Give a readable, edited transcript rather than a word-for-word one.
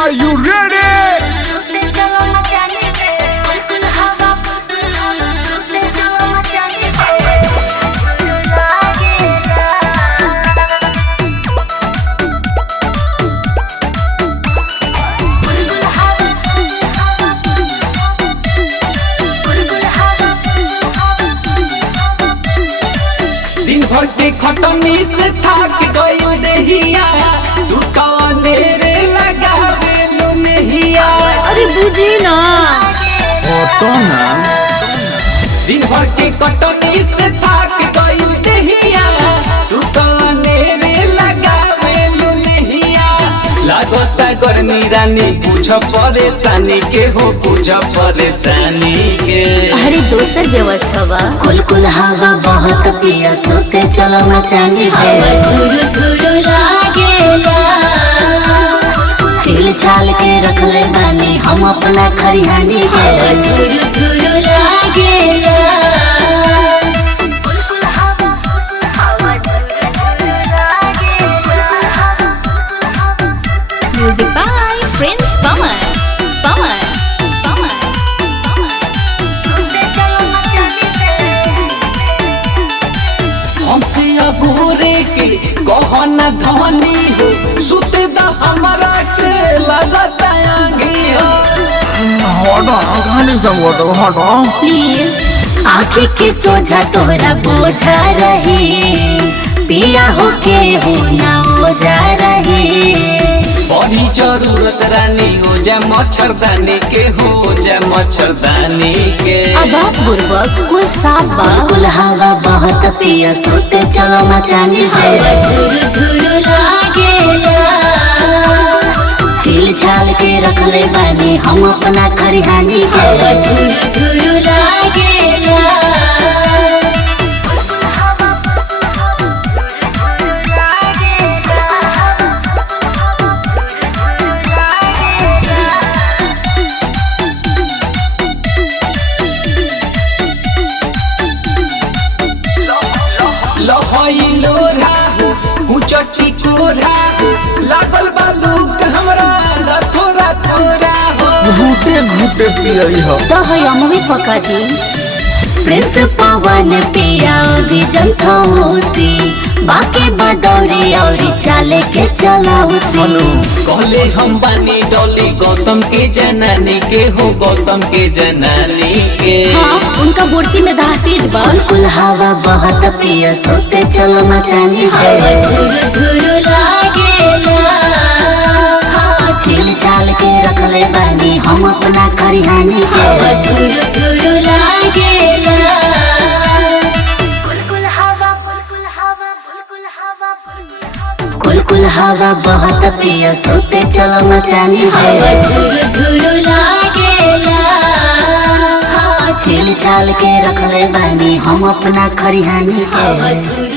Are you ready? दिन भर के खटनी से थक गई देहिया तू कौने रे लगावे लो नहिया। अरे बुझी ना हटो ना। दिन भर के खटनी से थक गई देहिया तू कौने रे लगावे लो नहिया। लागता गर्मी रानी बुझ परेशानी के हो बुझ परेशानी के। अरे दोसर व्यवस्था बा कुल हवा बहुत पिया सोते चलो मचानी पे झुरु झुरु लागेला छिल छाल के रख ले बानी हम अपना खरिहानी पे झुरु झुरु लागेला। म्यूजिक बाय प्रिंस पवन पवन पवन हमसे अबोरे के कहना धनी हो सुते दा हमारा के लगता आंगी हो। हटो ना, कहानी सब हटो। प्लीज आँखी के सोझा तोहरा बोझा रही पिया हो के हो ना ओझा रही। बड़ी जरूरत रानी हो जा मच्छरदानी के हो जा मच्छरदानी के। अब बुर्बक कुल साबा कुल हवा बहुत पिया सोते चलो मचानी पे झुरु झुरु लागेला छिल छाल के रख ले बानी हम अपना खरिहानी पे झुरु झुरु लागेला। लहइलो राहु कुचटी कोरा लागल बालूक हमरा थोड़ा थोड़ा हो। घूटे घूटे पियई हो। तो है अमवी पका दी प्रिंस पवन पिया भी जनथौसी बाके बदौरी और चाले के चलाउसी। कहले हम बानी डोली गौतम के जनानी के हो गौतम के जनानी के। हाँ उनका बुर्सी में दाहतीज बल कुल हवा बहुत पिया सोते चलो मचानी पे झुरु झुरु लागेला। हाँ छिल छाल के रख ले बानी हम अपना खरिहानी पे झुरु झुरु लागेला। कुल हवा बहुत पिया सोते चलो मचानी पे झुरु झुरु लागेला। हाँ छिल छाल के रख ले बानी हम अपना खरिहानी पे।